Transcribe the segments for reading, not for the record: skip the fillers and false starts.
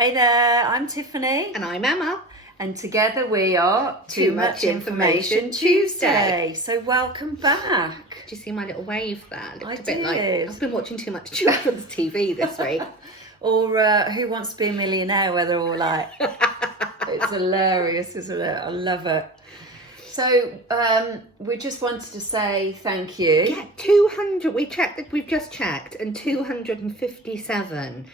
Hey there, I'm Tiffany. And I'm Emma. And together we are Too Much Information Tuesday. So welcome back. Do you see my little wave there? I Looked a bit did. like I've been watching too much children's TV this week. Or Who Wants to Be a Millionaire, where they're all like, it's hilarious, isn't it? I love it. So we just wanted to say thank you. Yeah, 200. We've just checked, and 257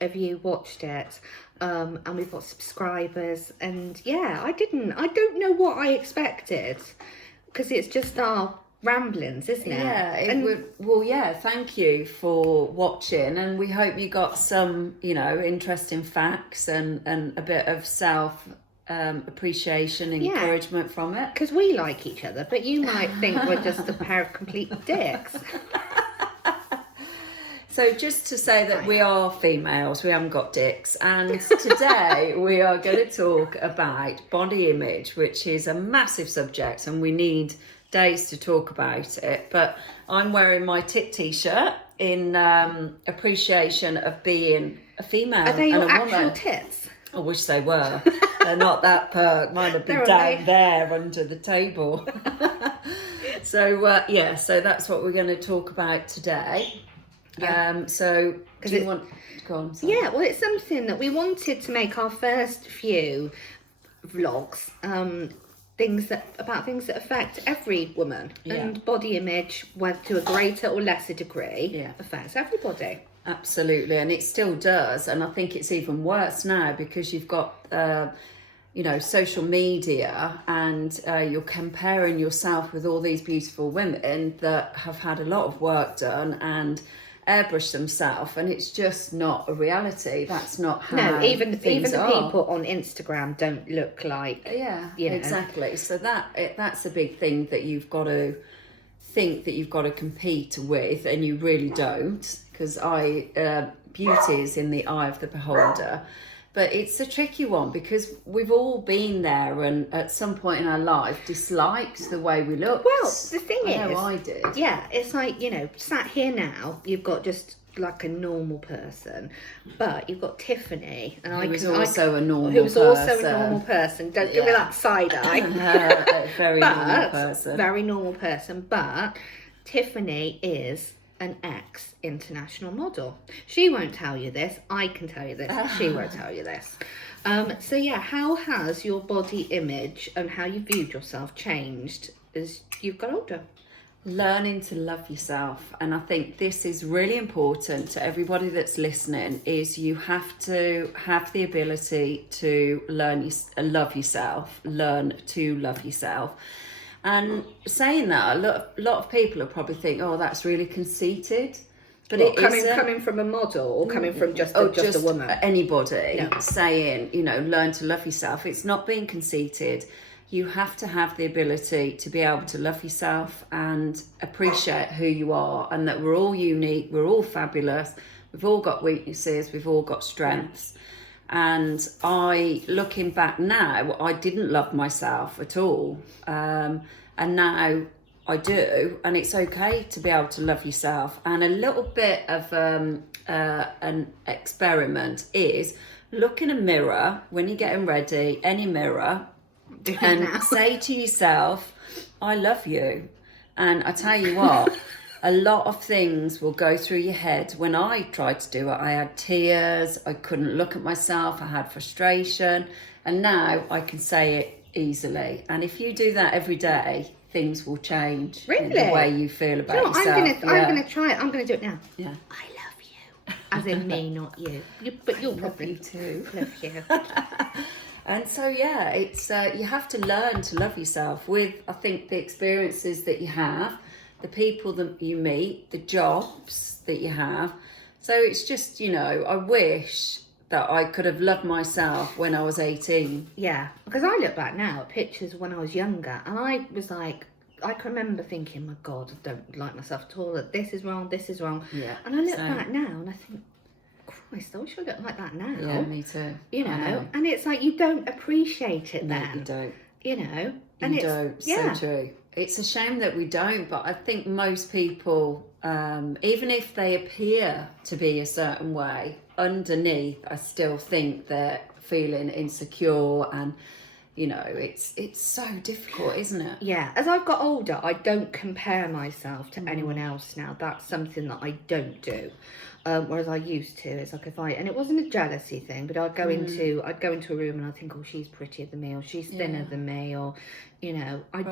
of you watched it. And we've got subscribers, and yeah, I don't know what I expected, because it's just our ramblings, isn't it? Yeah, thank you for watching, and we hope you got some, interesting facts and a bit of self appreciation and encouragement from it. Because we like each other, but you might think we're just a pair of complete dicks. So just to say that we are females, we haven't got dicks, and today we are going to talk about body image, which is a massive subject and we need days to talk about it. But I'm wearing my tit t-shirt in appreciation of being a female. Are they and your a actual woman. Tits? I wish they were. They're not that perk. Mine would be down there under the table. So that's what we're going to talk about today. Yeah. So do you want to go on? Sorry. Yeah, well, it's something that we wanted to make our first few vlogs, things that affect every woman, and body image, whether to a greater or lesser degree, affects everybody. Absolutely, and it still does, and I think it's even worse now because you've got social media, and you're comparing yourself with all these beautiful women that have had a lot of work done and airbrush themselves, and it's just not a reality. That's not how even the are. people on Instagram don't look like exactly. So that's a big thing that you've got to think that you've got to compete with, and you really don't, because beauty is in the eye of the beholder. But it's a tricky one because we've all been there and at some point in our life disliked the way we look. Well, the thing is... I know I did. Yeah, it's like, sat here now, you've got just like a normal person, but you've got Tiffany, and who was also a normal person. Don't give me that side eye. A very normal person. Very normal person, but Tiffany is an ex-international model. She won't tell you this. I can tell you this. She won't tell you this. How has your body image and how you viewed yourself changed as you've got older? Learning to love yourself, and I think this is really important to everybody that's listening, is you have to have the ability to love yourself. And saying that, a lot of people will probably think, oh, that's really conceited. But coming from a model, or coming from just a woman? Anybody saying, learn to love yourself. It's not being conceited. You have to have the ability to be able to love yourself and appreciate who you are, and that we're all unique, we're all fabulous, we've all got weaknesses, we've all got strengths. And looking back now, I didn't love myself at all. And now I do, and it's okay to be able to love yourself. And a little bit of an experiment is look in a mirror when you're getting ready, any mirror, and say to yourself, I love you. And I tell you what, a lot of things will go through your head. When I tried to do it, I had tears, I couldn't look at myself, I had frustration, and now I can say it easily. And if you do that every day, things will change. Really? In the way you feel about yourself. I'm going to try it. I'm going to do it now. Yeah. I love you. As in me, not you. But you'll probably you too. Love you. And so, it's you have to learn to love yourself with, I think, the experiences that you have, the people that you meet, the jobs that you have. So it's just, I wish that I could have loved myself when I was 18. Yeah, because I look back now at pictures when I was younger, and I was like, I can remember thinking, my God, I don't like myself at all, that this is wrong. Yeah. And I look back now and I think, Christ, I wish I looked like that now. Yeah, me too. And it's like you don't appreciate it then. No, you don't. And you don't. So true. It's a shame that we don't, but I think most people, even if they appear to be a certain way, underneath, I still think they're feeling insecure, and you know, it's so difficult, isn't it? Yeah, as I've got older, I don't compare myself to anyone else now. That's something that I don't do. Whereas I used to. It's like and it wasn't a jealousy thing, but I'd go into a room and I'd think, oh, she's prettier than me, or she's thinner than me, or you know, I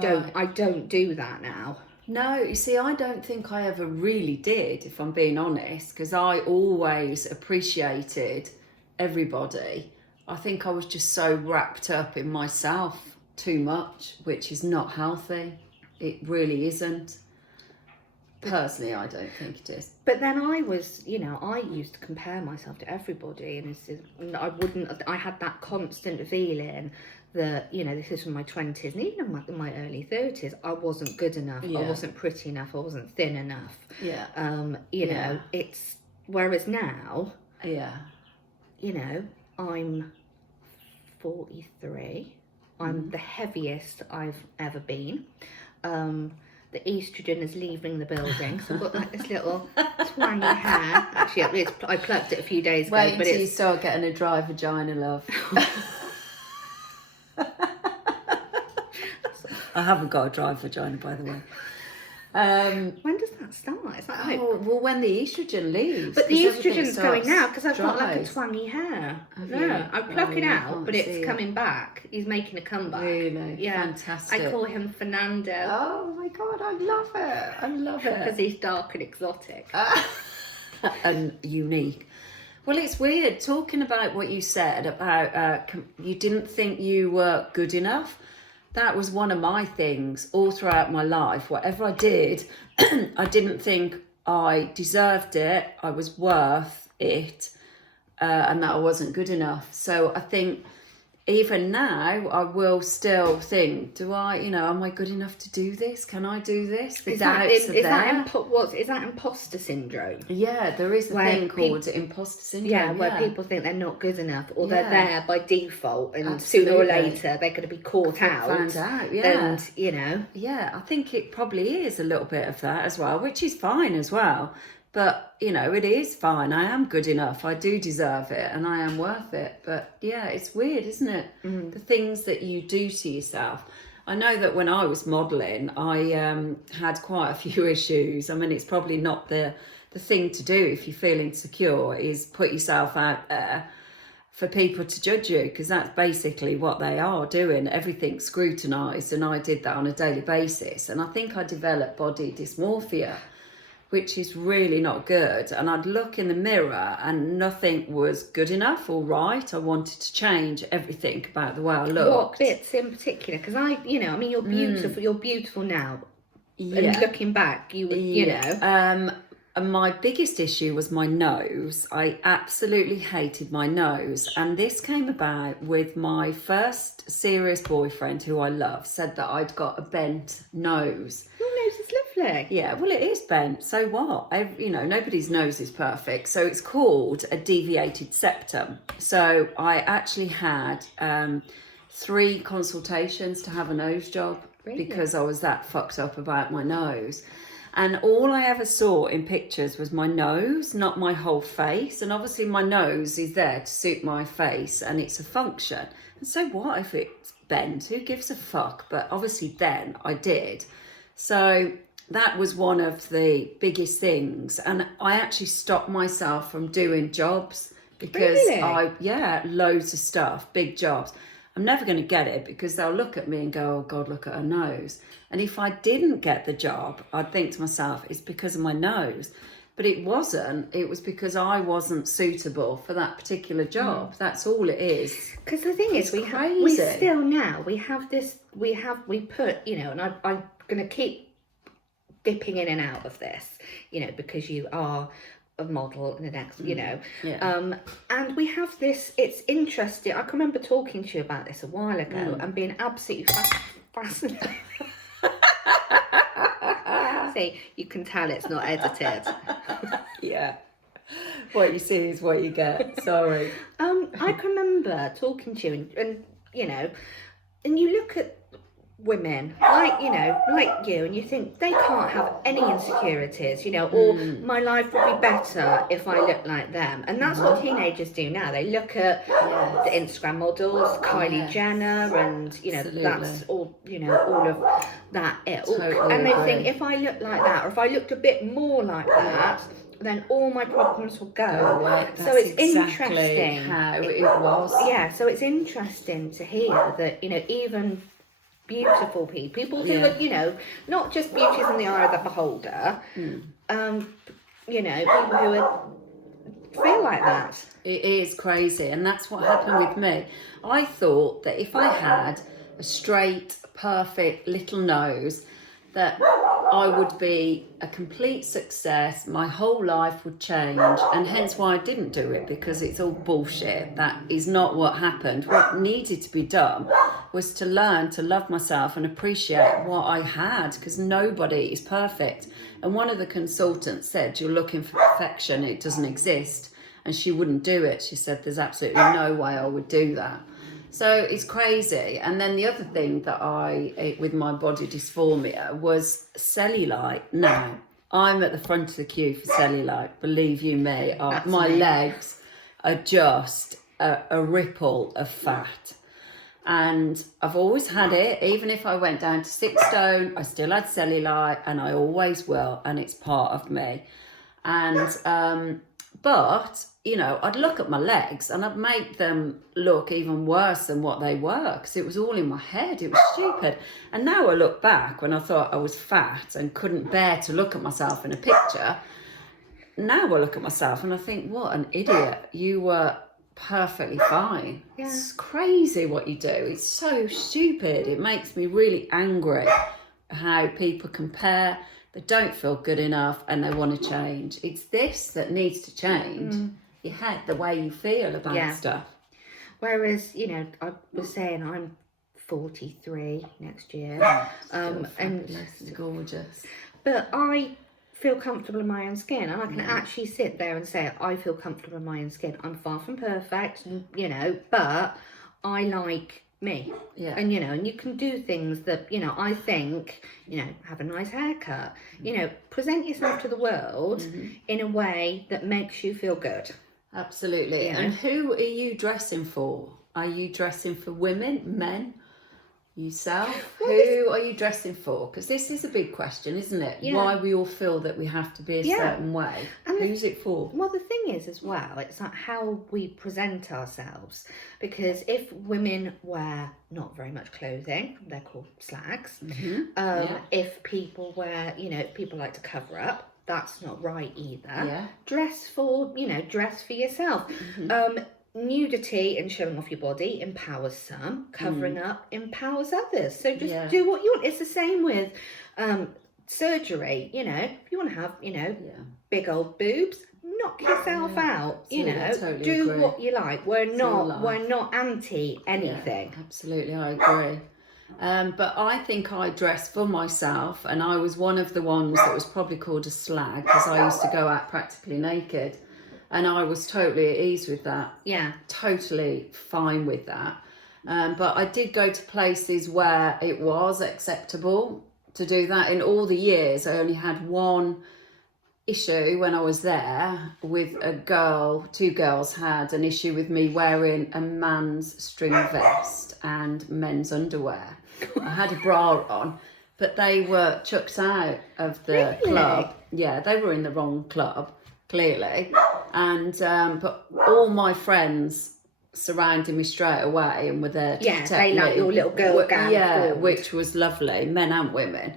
don't do that now. No, you see, I don't think I ever really did, if I'm being honest, because I always appreciated everybody. I think I was just so wrapped up in myself too much, which is not healthy. It really isn't. Personally, I don't think it is. But then I was, you know, I used to compare myself to everybody, and I had that constant feeling that, you know, this is from my 20s, and even in my early 30s, I wasn't good enough, I wasn't pretty enough, I wasn't thin enough. Yeah. You know, it's, whereas now, you know, I'm 43. I'm the heaviest I've ever been. The estrogen is leaving the building, so I've got like this little twangy hair. Actually, I plucked it a few days ago. Wait until you start getting a dry vagina, love. I haven't got a dry vagina, by the way. When does that start? Is that like... well, when the estrogen leaves. But the estrogen's going now because I've got like a twangy hair. No, I pluck it out, but it's coming back. He's making a comeback. Really? Yeah. Fantastic. I call him Fernando. Oh my God, I love it. I love it. Because he's dark and exotic. And unique. Well, it's weird talking about what you said about you didn't think you were good enough. That was one of my things all throughout my life. Whatever I did, I didn't think I deserved it. I was worth it, and that I wasn't good enough. So I think even now, I will still think, am I good enough to do this? Can I do this? The doubts are there. Is that imposter syndrome? Yeah, there is a thing called imposter syndrome. Yeah, where people think they're not good enough, or they're there by default, and sooner or later they're going to be caught out. Found out, yeah. And, you know. Yeah, I think it probably is a little bit of that as well, which is fine as well. But, you know, it is fine. I am good enough. I do deserve it and I am worth it. But yeah, it's weird, isn't it? The things that you do to yourself. I know that when I was modelling, I had quite a few issues. I mean, it's probably not the thing to do if you feel insecure, is put yourself out there for people to judge you, because that's basically what they are doing. Everything's scrutinised, and I did that on a daily basis. And I think I developed body dysmorphia, which is really not good. And I'd look in the mirror and nothing was good enough or right. I wanted to change everything about the way I looked. What bits in particular? Because you're beautiful. You're beautiful now. Yeah. And looking back, you know. And my biggest issue was my nose. I absolutely hated my nose. And this came about with my first serious boyfriend, who I love, said that I'd got a bent nose. Your nose is lovely. Yeah, well, it is bent. So what? Nobody's nose is perfect. So it's called a deviated septum. So I actually had 3 consultations to have a nose job. Really? Because I was that fucked up about my nose. And all I ever saw in pictures was my nose, not my whole face. And obviously my nose is there to suit my face and it's a function. And so what if it's bent? Who gives a fuck? But obviously then I did. So that was one of the biggest things. And I actually stopped myself from doing jobs because loads of stuff, big jobs. I'm never going to get it because they'll look at me and go, oh God, look at her nose. And if I didn't get the job, I'd think to myself, it's because of my nose. But it wasn't. It was because I wasn't suitable for that particular job. That's all it is. Because the thing is, we put, and I'm going to keep dipping in and out of this, because you are a model and an and we have this, it's interesting. I can remember talking to you about this a while ago and being absolutely fascinated. See, you can tell it's not edited. Yeah. What you see is what you get. Sorry. I can remember talking to you and you look at women like you, and you think they can't have any insecurities, or my life would be better if I looked like them. And that's what teenagers do now. They look at the Instagram models, Kylie Jenner, and Absolutely. that's all, all of that ilk. Totally and they agree. think, if I look like that, or if I looked a bit more like that, then all my problems will go. That's so it's exactly interesting how it was. Yeah, so it's interesting to hear that, even beautiful people who are, not just beauties in the eye of the beholder, people who feel like that. It is crazy, and that's what happened with me. I thought that if I had a straight, perfect little nose, that I would be a complete success, my whole life would change, and hence why I didn't do it, because it's all bullshit. That is not what happened. What needed to be done was to learn to love myself and appreciate what I had, because nobody is perfect. And one of the consultants said, you're looking for perfection, it doesn't exist. And she wouldn't do it. She said, there's absolutely no way I would do that. So it's crazy. And then the other thing that I ate with my body dysphoria was cellulite. Now, I'm at the front of the queue for cellulite, believe you me. My legs are just a ripple of fat. And I've always had it. Even if I went down to 6 stone, I still had cellulite, and I always will, and it's part of me. And but I'd look at my legs and I'd make them look even worse than what they were, because it was all in my head. It was stupid. And now I look back, when I thought I was fat and couldn't bear to look at myself in a picture, now I look at myself and I think, what an idiot. You were perfectly fine. Yeah. It's crazy what you do. It's so stupid. It makes me really angry how people compare. They don't feel good enough and they want to change. It's this that needs to change. Your head, the way you feel about stuff. Whereas, I was saying I'm 43 next year. And gorgeous. But I feel comfortable in my own skin, and I can actually sit there and say I feel comfortable in my own skin. I'm far from perfect, but I like me. Yeah. And and you can do things that I think have a nice haircut, present yourself to the world in a way that makes you feel good. Absolutely. And who are you dressing for? Are you dressing for women, men, yourself? Who are you dressing for? Because this is a big question, isn't it? Why we all feel that we have to be a certain way. And who's it for? Well, the thing is, as well, it's like how we present ourselves. Because if women wear not very much clothing, they're called slags. If people wear, people like to cover up, that's not right either. Dress for yourself. Nudity and showing off your body empowers some. Covering up empowers others. So just do what you want. It's the same with surgery. If you want to have big old boobs, knock yourself out. Totally do agree. what you like. We're not anti anything. Absolutely, I agree. But I think I dressed for myself, and I was one of the ones that was probably called a slag, because I used to go out practically naked, and I was totally at ease with that. Yeah. Totally fine with that. But I did go to places where it was acceptable to do that. In all the years, I only had one issue when I was there with a girl. 2 girls had an issue with me wearing a man's string vest and men's underwear. I had a bra on, but they were chucked out of the club. Yeah, they were in the wrong club, clearly. And but all my friends surrounded me straight away and were there to protect they like me. your little girl gang. Which was lovely, men and women.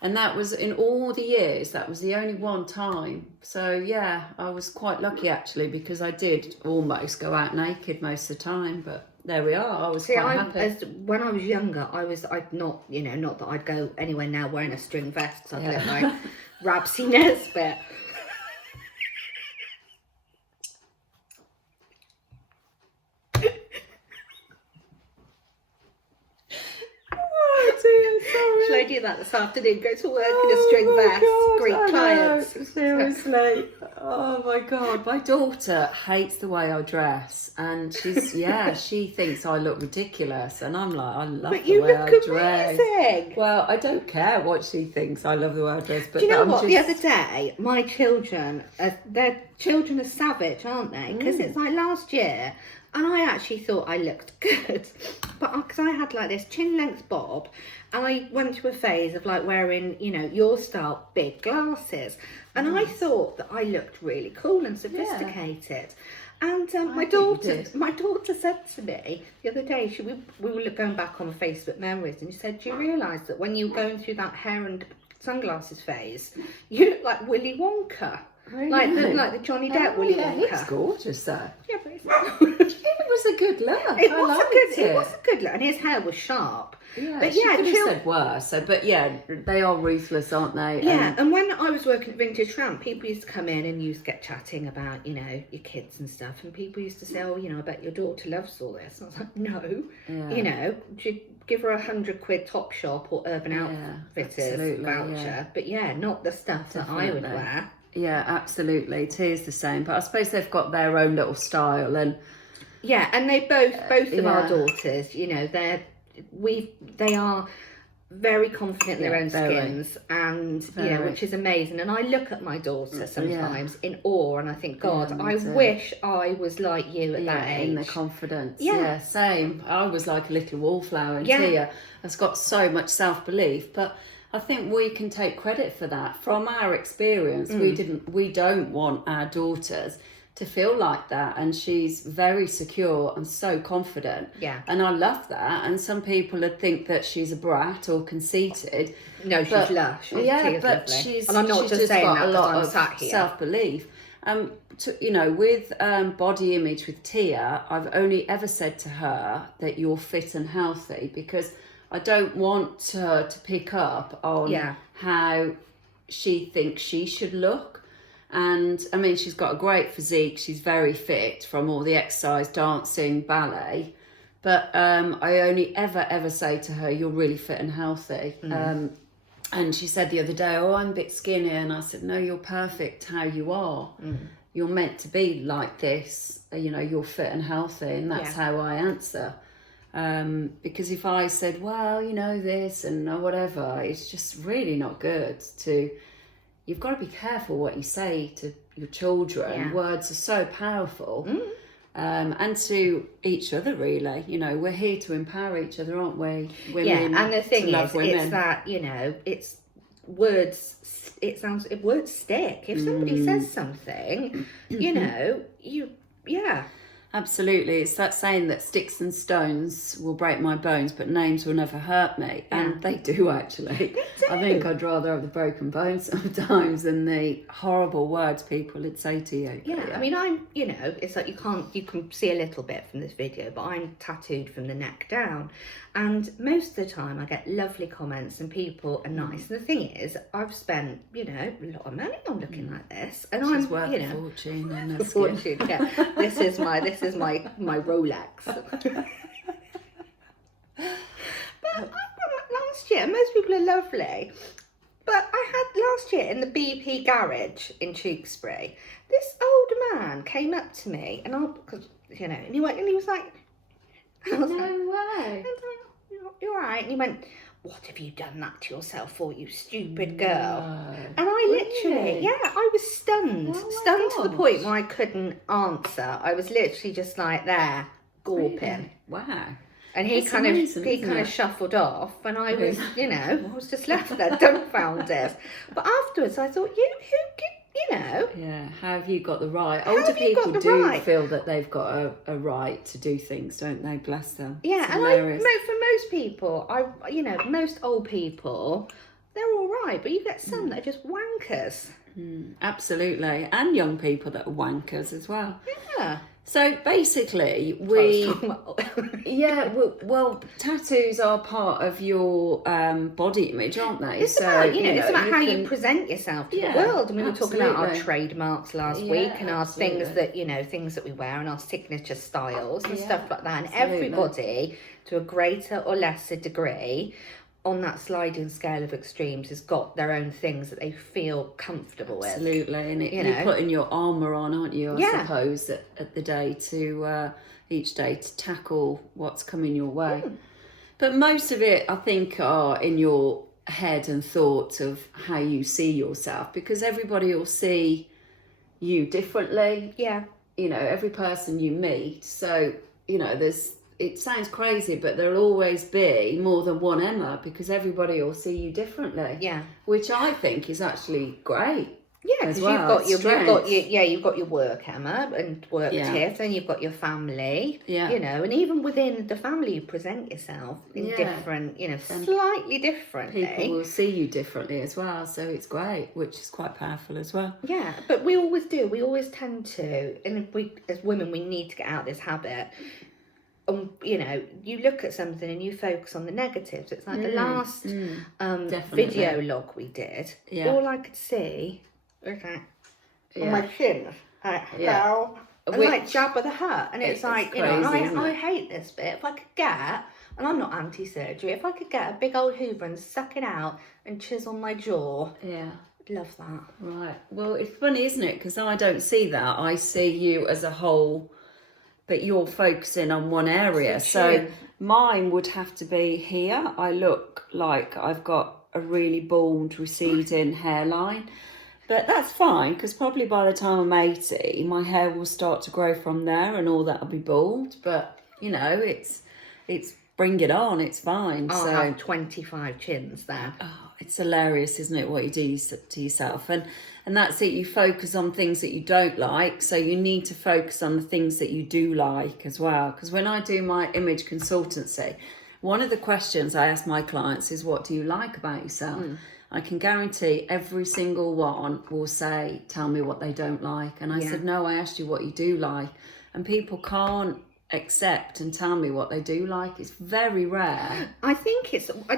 And that was, in all the years, that was the only one time. So yeah, I was quite lucky actually, because I did almost go out naked most of the time, but there we are. I was quite happy. When I was younger, I'd not that I'd go anywhere now wearing a string vest, because I'd look like Rabsiness, but shall I do that this afternoon? Go to work in a string vest, greet clients. Seriously. Oh my God, my daughter hates the way I dress, and she thinks I look ridiculous, and I'm like, I love But the you way look I dress. amazing. Well, I don't care what she thinks. I love the way I dress, but Do you know I'm what? just... The other day, my children, their children are savage, aren't they? Because it's like last year, and I actually thought I looked good, but because I had like this chin length bob, and I went through a phase of like wearing, you know, your style big glasses, and I thought that I looked really cool and sophisticated. And my daughter said to me the other day, we were going back on Facebook memories, and she said, "Do you realise that when you were going through that hair and sunglasses phase, you look like Willy Wonka, Really? like the Johnny Depp Willy Wonka." He looks gorgeous though. Yeah, but It was a good look. it I was liked it was a good look, and his hair was sharp. Yeah, but she yeah, could have said worse. So, but yeah, they are ruthless, aren't they? Yeah, and when I was working at Vintage Tramp, people used to come in and used to get chatting about, you know, your kids and stuff, and people used to say, "Oh, you know, I bet your daughter loves all this." And I was like, "No, you know, you give her £100 Topshop or Urban Outfitters voucher, but yeah, not the stuff that I would wear." Yeah, absolutely. Tea's the same, but I suppose they've got their own little style, and yeah, and they both of our daughters, you know, they are very confident in their own skins, and you know, which is amazing. And I look at my daughter sometimes in awe, and I think, God, I wish I was like you at that age. In the confidence. Yeah, same. I was like a little wallflower, and Tia has got so much self-belief, but I think we can take credit for that. From our experience, we don't want our daughters to feel like that, and she's very secure and so confident. Yeah. And I love that. And some people would think that she's a brat or conceited. No, she's lush. Yeah, but she's and I'm not just saying got that a lot I'm of sat here. self-belief. You know, with body image with Tia, I've only ever said to her that you're fit and healthy, because I don't want her to pick up on how she thinks she should look. And I mean, she's got a great physique. She's very fit from all the exercise, dancing, ballet. But I only ever say to her, "You're really fit and healthy." And she said the other day, "Oh, I'm a bit skinny." And I said, "No, you're perfect how you are. You're meant to be like this. You know, you're fit and healthy." And that's how I answer. Because if I said, "Well, you know, this and whatever," it's just really not good to... You've got to be careful what you say to your children. Words are so powerful. And to each other, really. You know, we're here to empower each other, aren't we? Women, and the thing is, women. it's that, you know, it's words stick. If somebody says something, you know, Absolutely. It's that saying that sticks and stones will break my bones, but names will never hurt me. And they do, actually. They do. I think I'd rather have the broken bones sometimes than the horrible words people would say to you. I mean, I'm, you know, it's like you can see a little bit from this video, but I'm tattooed from the neck down. And most of the time I get lovely comments and people are nice. And the thing is, I've spent, you know, a lot of money on looking like this. And She's I'm worth you know, a fortune on her a fortune, This is my Rolex. But last year, most people are lovely. But I had last year in the BP garage in Tewkesbury, this old man came up to me, and you know, and he was like, No way. "You're right." And he went, "What have you done that to yourself for, you stupid girl?" No. And I literally, I was stunned. Stunned to the point where I couldn't answer. I was literally just like there, gawping. Really? Wow. And he That's kind amazing, of isn't it? shuffled off, and I was, you know, I was just left there dumbfounded. But afterwards, I thought, you know. Yeah, how have you got the right? How Older have you got people the do right? feel that they've got a right to do things, don't they? Bless them. Yeah, It's and hilarious. for most people, you know, most old people, they're all right, but you get some that are just wankers. Absolutely. And young people that are wankers as well. Yeah. So basically, well, tattoos are part of your body image, aren't they? It's about, you know, it's about how you present yourself to the world. I mean, we were talking about our absolutely. trademarks last week, and our things that, you know, things that we wear, and our signature styles and stuff like that. And everybody, to a greater or lesser degree, on that sliding scale of extremes has got their own things that they feel comfortable with. Absolutely, and You you're know? putting your armour on, aren't you? I Yeah. suppose at the day to each day to tackle what's coming your way. But most of it, I think, are in your head and thoughts of how you see yourself, because everybody will see you differently. Yeah. You know, every person you meet. So, you know, it sounds crazy, but there'll always be more than one Emma, because everybody will see you differently. Yeah. Which I think is actually great. Yeah, as because well. you've got your work, Emma, and work Tiff, and you've got your family. Yeah. You know, and even within the family, you present yourself in different, slightly differently. People will see you differently as well, so it's great, which is quite powerful as well. Yeah, but we always do. We always tend to, and we as women, we need to get out of this habit. You look at something and you focus on the negatives. It's like the last video log we did. Yeah. All I could see was on my chin, how like Jabba the Hutt, and it's like crazy, I hate this bit. If I could get, and I'm not anti-surgery, if I could get a big old Hoover and suck it out and chisel my jaw, I'd love that. Right. Well, it's funny, isn't it? Because I don't see that. I see you as a whole, but you're focusing on one area. So mine would have to be here. I look like I've got a really bald, receding hairline. But that's fine, because probably by the time I'm 80, my hair will start to grow from there and all that will be bald. But, it's bring it on, it's fine. I'll have 25 chins there. Oh, it's hilarious, isn't it, what you do to yourself? And that's it, you focus on things that you don't like, so you need to focus on the things that you do like as well. Because when I do my image consultancy, one of the questions I ask my clients is, what do you like about yourself? I can guarantee every single one will say, tell me what they don't like. And I said, no, I asked you what you do like. And people can't accept and tell me what they do like. It's very rare. I think it's, I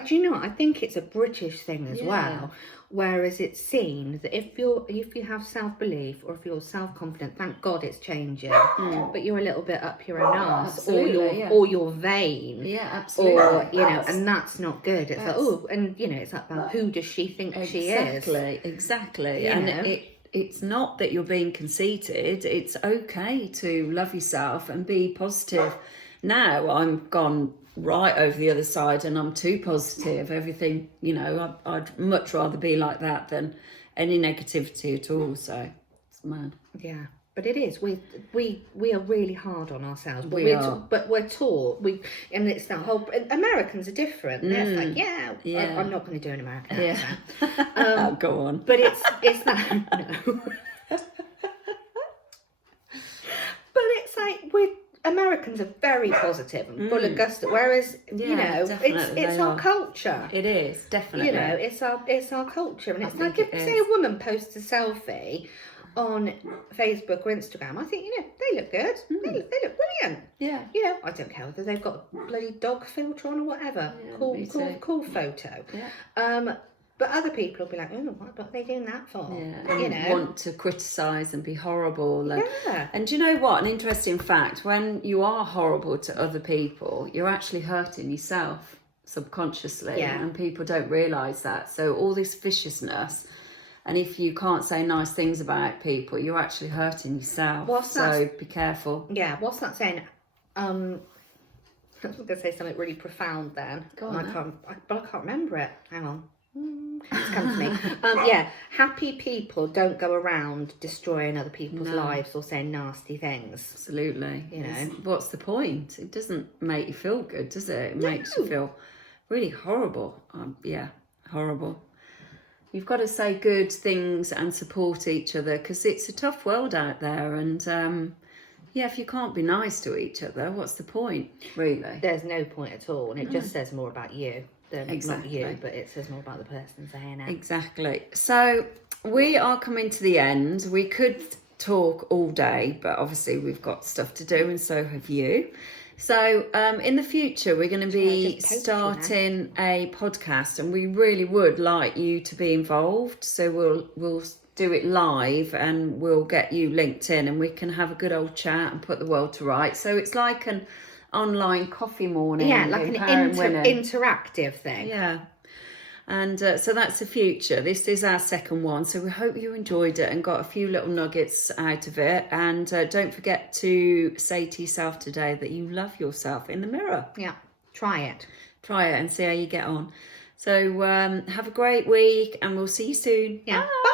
think it's a British thing as well. Whereas it's seen that if you have self-belief or if you're self-confident, thank God it's changing, but you're a little bit up your own arse, or you're vain. Yeah, absolutely. Or, and that's not good. It's it's about who does she think she is? Exactly. And it's not that you're being conceited. It's okay to love yourself and be positive. Now I'm gone right over the other side and I'm too positive. Everything, I'd much rather be like that than any negativity at all. So it's mad. Yeah, but it is. We are really hard on ourselves. But But we're taught. And it's that whole. Americans are different. They're like, I'm not going to do an American accent. Go on. But it's that. No. But it's like Americans are very positive and full of gusto, whereas it's our culture. It is, definitely. It's our culture, and it's like if say a woman posts a selfie on Facebook or Instagram, I think they look good. They look brilliant. Yeah. I don't care whether they've got a bloody dog filter on or whatever. Yeah, cool photo. Yeah. But other people will be like, oh, what are they doing that for? And want to criticise and be horrible. And do you know what? An interesting fact, when you are horrible to other people, you're actually hurting yourself subconsciously. And people don't realise that. So all this viciousness, and if you can't say nice things about people, you're actually hurting yourself. So be careful. Yeah, what's that saying? I was going to say something really profound then. Go on, I can't remember it. Hang on. It's come to me. Happy people don't go around destroying other people's lives or saying nasty things. Absolutely. What's the point? It doesn't make you feel good, does it? It makes you feel really horrible. Horrible. You've got to say good things and support each other, because it's a tough world out there, and if you can't be nice to each other, what's the point, really? There's no point at all, and it just says more about you. Not you, but it says more about the person saying it. Exactly. So we are coming to the end. We could talk all day, but obviously we've got stuff to do, and so have you. So in the future, we're going to be starting a podcast, and we really would like you to be involved. So we'll do it live, and we'll get you linked in, and we can have a good old chat and put the world to rights. So it's like an online coffee morning. Yeah, like an interactive thing. Yeah, And so that's the future. This is our second one. So we hope you enjoyed it and got a few little nuggets out of it. And don't forget to say to yourself today that you love yourself in the mirror. Yeah, try it. Try it and see how you get on. So have a great week and we'll see you soon. Yeah. Bye.